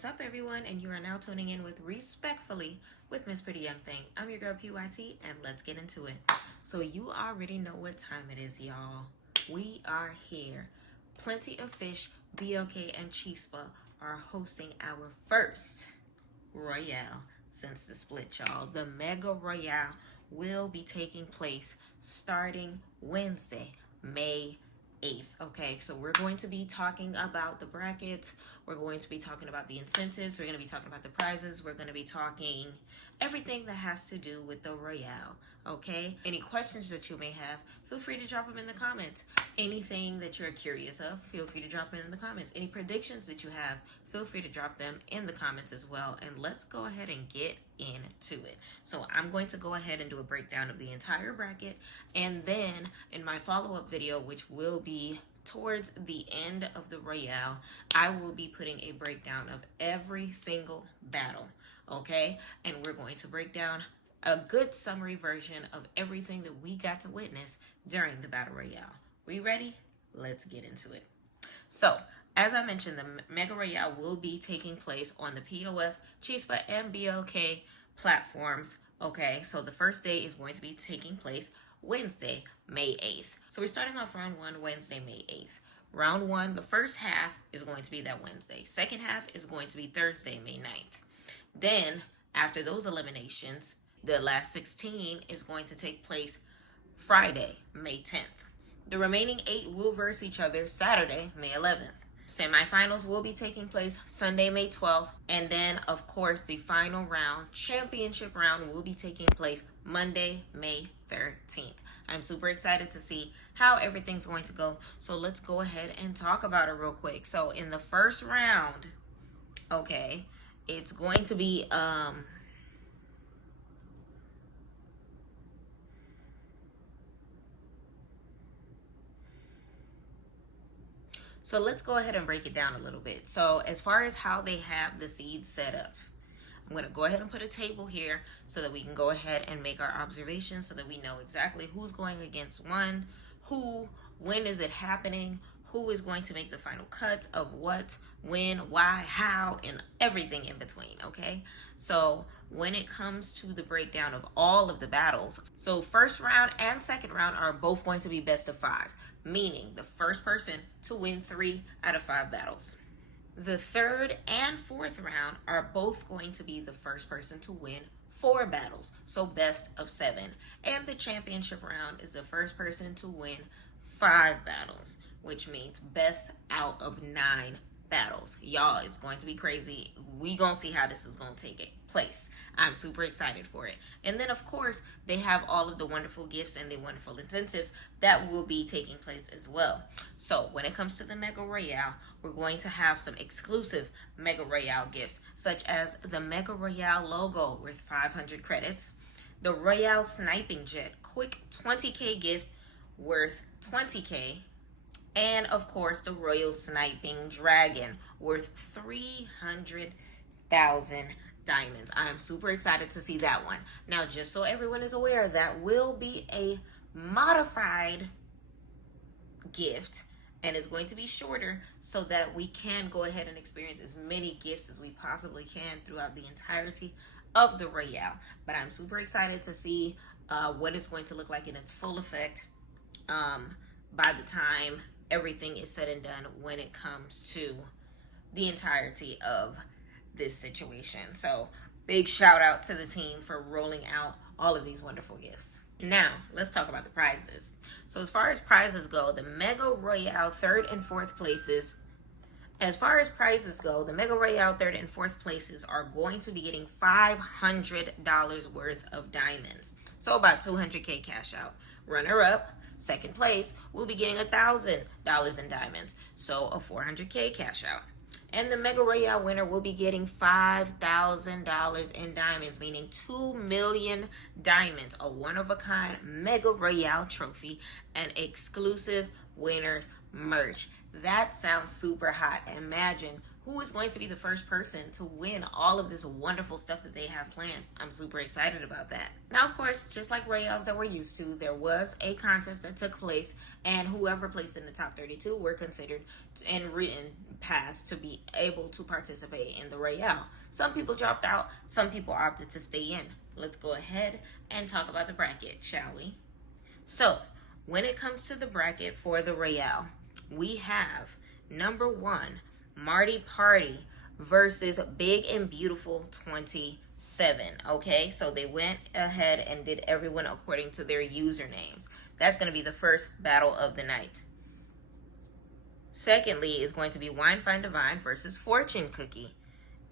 What's up, everyone? And you are now tuning in with Respectfully with Miss Pretty Young Thing. I'm your girl PYT, and let's get into it. So you already know what time it is, y'all. We are here. Plenty of Fish, BOK, and Chispa are hosting our first Royale since the split, y'all. The Mega Royale will be taking place starting Wednesday, May 8th. Okay, so we're going to be talking about the brackets. We're going to be talking about the incentives. We're going to be talking about the prizes. We're going to be talking everything that has to do with the Royale. Okay, any questions that you may have, feel free to drop them in the comments. Anything that you're curious of, feel free to drop them in the comments. Any predictions that you have, feel free to drop them in the comments as well. And let's go ahead and get into it. So I'm going to go ahead and do a breakdown of the entire bracket, and then in my follow-up video, which will be towards the end of the Royale, I will be putting a breakdown of every single battle. Okay, and we're going to break down a good summary version of everything that we got to witness during the Battle Royale. We ready? Let's get into it. So, as I mentioned, the Mega Royale will be taking place on the POF, Chispa, and BOK platforms. Okay, so the first day is going to be taking place Wednesday, May 8th. So we're starting off round one, Wednesday, May 8th. Round one, the first half is going to be that Wednesday. Second half is going to be Thursday, May 9th. Then, after those eliminations, the last 16 is going to take place Friday, May 10th. The remaining 8 will verse each other Saturday, May 11th. Semifinals will be taking place Sunday, May 12th. And then, of course, the final round, championship round, will be taking place Monday, May 13th. I'm super excited to see how everything's going to go. So let's go ahead and talk about it real quick. So in the first round, okay, it's going to be so let's go ahead and break it down a little bit. So as far as how they have the seeds set up, I'm going to go ahead and put a table here so that we can go ahead and make our observations so that we know exactly who's going against one, who, when is it happening, who is going to make the final cuts of what, when, why, how, and everything in between, okay? So when it comes to the breakdown of all of the battles, so first round and second round are both going to be best of 5, meaning the first person to win 3 out of 5 battles. The third and fourth round are both going to be the first person to win 4 battles, so best of 7. And the championship round is the first person to win 5 battles, which means best out of 9 battles. Y'all, it's going to be crazy. We gonna see how this is gonna take place. I'm super excited for it. And then, of course, they have all of the wonderful gifts and the wonderful incentives that will be taking place as well. So when it comes to the Mega Royale, we're going to have some exclusive Mega Royale gifts, such as the Mega Royale logo worth 500 credits, the Royale Sniping Jet quick 20k gift worth 20k, and of course the Royal Sniping Dragon worth 300,000 diamonds. I'm super excited to see that one. Now, just so everyone is aware, that will be a modified gift and it's going to be shorter so that we can go ahead and experience as many gifts as we possibly can throughout the entirety of the Royale. But I'm super excited to see what it's going to look like in its full effect by the time everything is said and done when it comes to the entirety of this situation. So big shout out to the team for rolling out all of these wonderful gifts. Now let's talk about the prizes. So as far as prizes go, the Mega Royale third and fourth places, as far as prizes go, the Mega Royale third and fourth places are going to be getting $500 worth of diamonds. So about 200k cash out. Runner up, second place, will be getting $1,000 in diamonds, so a 400k cash out. And the Mega Royale winner will be getting $5,000 in diamonds, meaning 2 million diamonds, a one-of-a-kind Mega Royale trophy, and exclusive winners merch. That sounds super hot. Imagine who is going to be the first person to win all of this wonderful stuff that they have planned. I'm super excited about that. Now, of course, just like Royales that we're used to, there was a contest that took place, and whoever placed in the top 32 were considered and written past to be able to participate in the Royale. Some people dropped out, some people opted to stay in. Let's go ahead and talk about the bracket, shall we? So, when it comes to the bracket for the Royale, we have number 1, Marty Party versus Big and Beautiful 27. Okay, so they went ahead and did everyone according to their usernames. That's going to be the first battle of the night. Secondly is going to be Wine Fine Divine versus Fortune Cookie,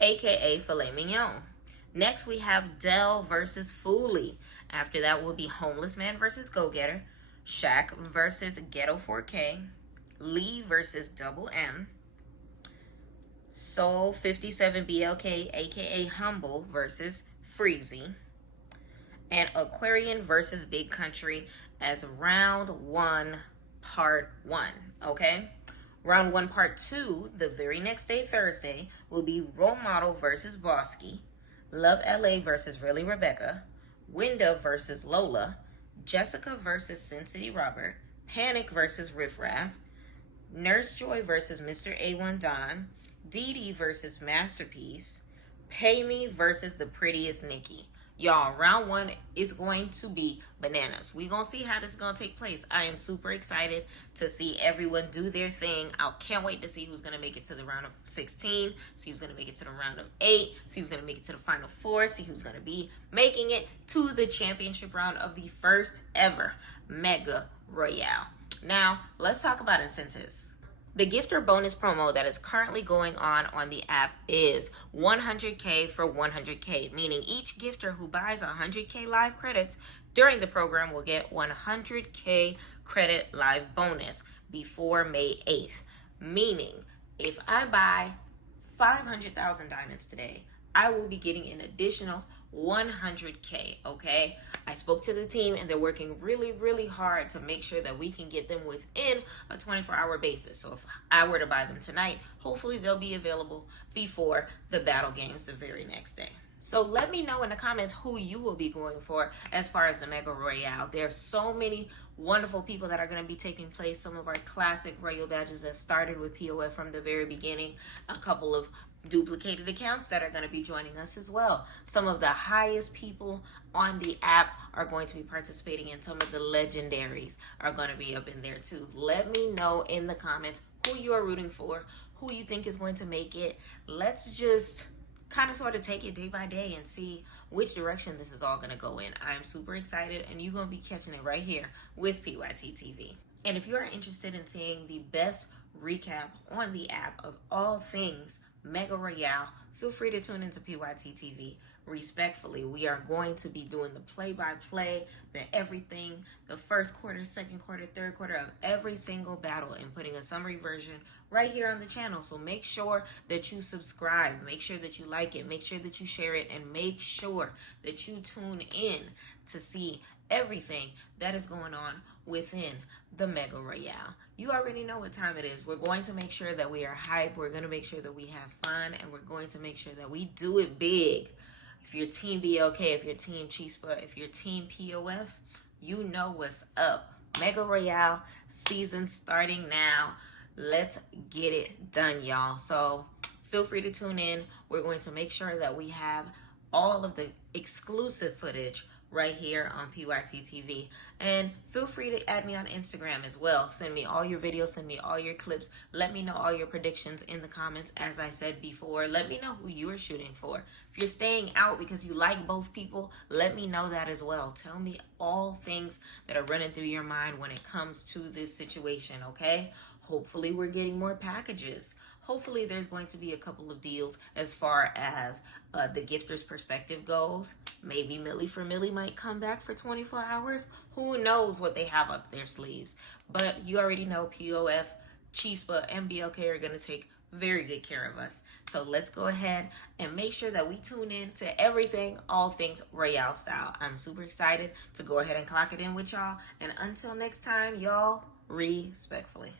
aka Filet Mignon. Next we have Dell versus Foolie. After that will be Homeless Man versus Go Getter, Shaq versus Ghetto 4K, Lee versus Double M, Soul 57 BLK aka Humble versus Freezy, and Aquarian versus Big Country as round 1 part 1. Okay, round 1 part 2, the very next day, Thursday, will be Role Model versus Bosky, Love LA versus Really Rebecca, Winda versus Lola, Jessica versus Sin City Robert, Panic versus Riff Raff, Nurse Joy versus Mr. A1 Don, Dee Dee versus Masterpiece, Pay Me versus The Prettiest Nikki. Y'all, round 1 is going to be bananas. We're going to see how this is going to take place. I am super excited to see everyone do their thing. I can't wait to see who's going to make it to the round of 16, see who's going to make it to the round of 8, see who's going to make it to the final 4, see who's going to be making it to the championship round of the first ever Mega Royale. Now, let's talk about incentives. The gifter bonus promo that is currently going on the app is 100K for 100K, meaning each gifter who buys 100K live credits during the program will get 100K credit live bonus before May 8th. Meaning, if I buy 500,000 diamonds today, I will be getting an additional 100K, okay? I spoke to the team and they're working really, really hard to make sure that we can get them within a 24-hour basis. So if I were to buy them tonight, hopefully they'll be available before the battle games the very next day. So let me know in the comments who you will be going for as far as the Mega Royale. There are so many wonderful people that are going to be taking place. Some of our classic Royal badges that started with POF from the very beginning. A couple of duplicated accounts that are going to be joining us as well. Some of the highest people on the app are going to be participating, and some of the legendaries are going to be up in there too. Let me know in the comments who you are rooting for, who you think is going to make it. Let's just kind of sort of take it day by day and see which direction this is all going to go in. I'm super excited, and you're going to be catching it right here with PYT TV. And if you are interested in seeing the best recap on the app of all things Mega Royale, feel free to tune into PYT TV. Respectfully, we are going to be doing the play-by-play, the everything, the first quarter, second quarter, third quarter of every single battle, and putting a summary version right here on the channel. So make sure that you subscribe, make sure that you like it, make sure that you share it, and make sure that you tune in to see everything that is going on within the Mega Royale. You already know what time it is. We're going to make sure that we are hype. We're going to make sure that we have fun, and we're going to make sure that we do it big. If you're Team BLK, if you're Team Chispa, if you're Team POF, you know what's up. Mega Royale season starting now. Let's get it done, y'all. So feel free to tune in. We're going to make sure that we have all of the exclusive footage right here on PYT TV. And feel free to add me on Instagram as well. Send me all your videos, send me all your clips. Let me know all your predictions in the comments. As I said before, let me know who you are shooting for. If you're staying out because you like both people, let me know that as well. Tell me all things that are running through your mind when it comes to this situation, okay? Hopefully we're getting more packages. Hopefully there's going to be a couple of deals as far as the gifter's perspective goes. Maybe Millie for Millie might come back for 24 hours. Who knows what they have up their sleeves. But you already know POF, Chispa, and BLK are going to take very good care of us. So let's go ahead and make sure that we tune in to everything, all things Royale style. I'm super excited to go ahead and clock it in with y'all. And until next time, y'all, respectfully.